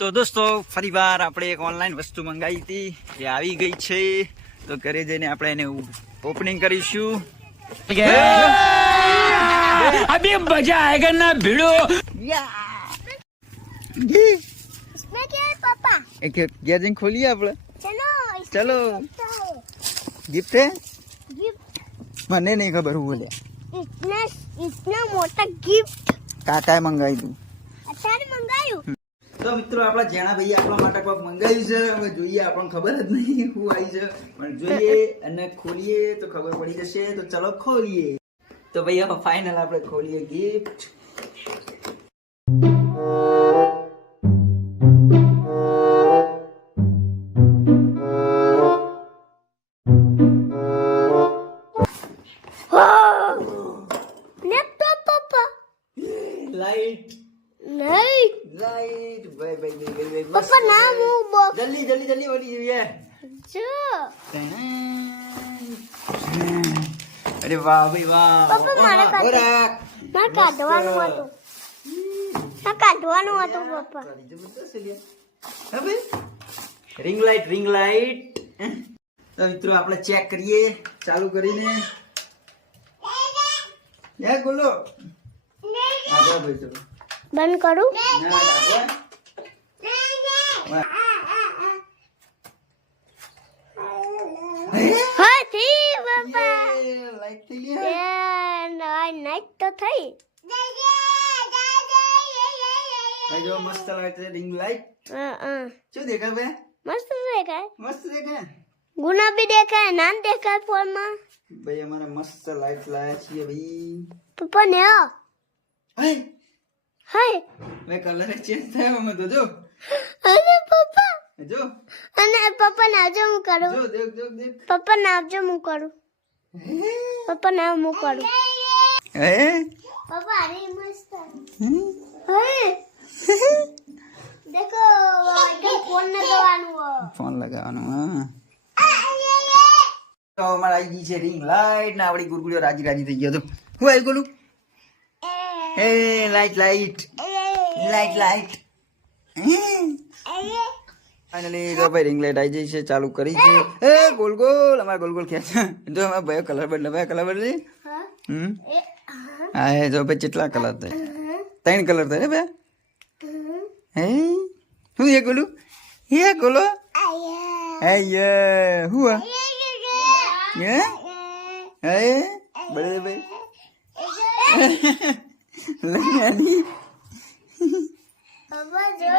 તો દોસ્તો ફરીવાર આપણે એક ઓનલાઈન વસ્તુ મંગાવી હતી, એ આવી ગઈ છે. તો ઘરે જઈને આપણે એને ઓપનિંગ કરીશું. अभी मजा आएगा ना भिड़ो. इसमें क्या है पापा? एक गैजेट खोलिए આપણે. चलो चलो गिफ्ट है. गिफ्ट મને નહીં ખબર હું બોલ્યા. इतना मोटा गिफ्ट કાકાએ મંગાવી તું. અત્યારે મંગાયું. તો મિત્રો આપણા જેણા ભાઈ આપણા માટે કોઈક મંગાવ્યું છે. હવે જોઈએ, આપણને ખબર જ નહીં શું આવી છે, પણ જોઈએ અને ખોલીએ તો ખબર પડી જશે. તો ચલો ખોલીએ. તો ભાઈ હવે ફાઇનલ આપણે ખોલીએ ગિફ્ટ. લેપટોપ પાપા. લાઈટ નહીં લાઈટ ભાઈ પાપા નામ હું બોક્સ જલ્દી જલ્દી જલ્દી ઓલી જોઈએ. જો. અરે વાહ ભાઈ વાહ. પપ્પા, મારે ખોરાક. ના કાઢવાનું હતું. ના કાઢવાનું હતું પપ્પા. હવે રિંગ લાઈટ. તો મિત્રો આપણે ચેક કરીએ ચાલુ કરીને. યા બોલો. આગળ ભાઈ ચલો. બંધ કરું. ના આગળ. હા થી પપ્પા. લાઈટ થઈ એ ગયા. નાઈટ તો થઈ. આ જો મસ્ત લાઈટ છે, રિંગ લાઈટ. શું દેખાય બે? મસ્ત દેખાય. મસ્ત દેખાય. ગુલાબી દેખાય, નાન દેખાય ફોનમાં. ભાઈ અમારે મસ્ત લાઈટ લાયા છીએ ભાઈ. પપ્પા ને આ હે હાય. મે કલર ચેન્જ થયો અમે તો જો. અરે પપ્પા. જો અને પપ્પા ને આવજો હું કરું. જો દેખ. પપ્પા ને આવજો હું કરું. પપ્પા ને હું કરું. હે પપ્પા અરે મસ્ત. હે દેખો ફોન લગાવવાનું. ફોન લગાવવાનું. હા તો અમારે આવી ગઈ છે રિંગ લાઈટ ને આપણી ગુરગુડીઓ રાજી થઈ ગયો. તો હું આવી ગોલું. હે લાઈટ ફાઇનલી તો ભાઈ રિંગ લાઈટ આવી જઈ છે, ચાલુ કરી છે. એ ગોલ અમારે ગોલ ખેંચ. જો અમારે ભાઈ કલર બદલે. હા હે જો ભાઈ કેટલા કલર થાય? 3 કલર થાય બે. હે હું એ ગોલું ગોલો. હે હું હે બડે ભાઈ પપ્પા જો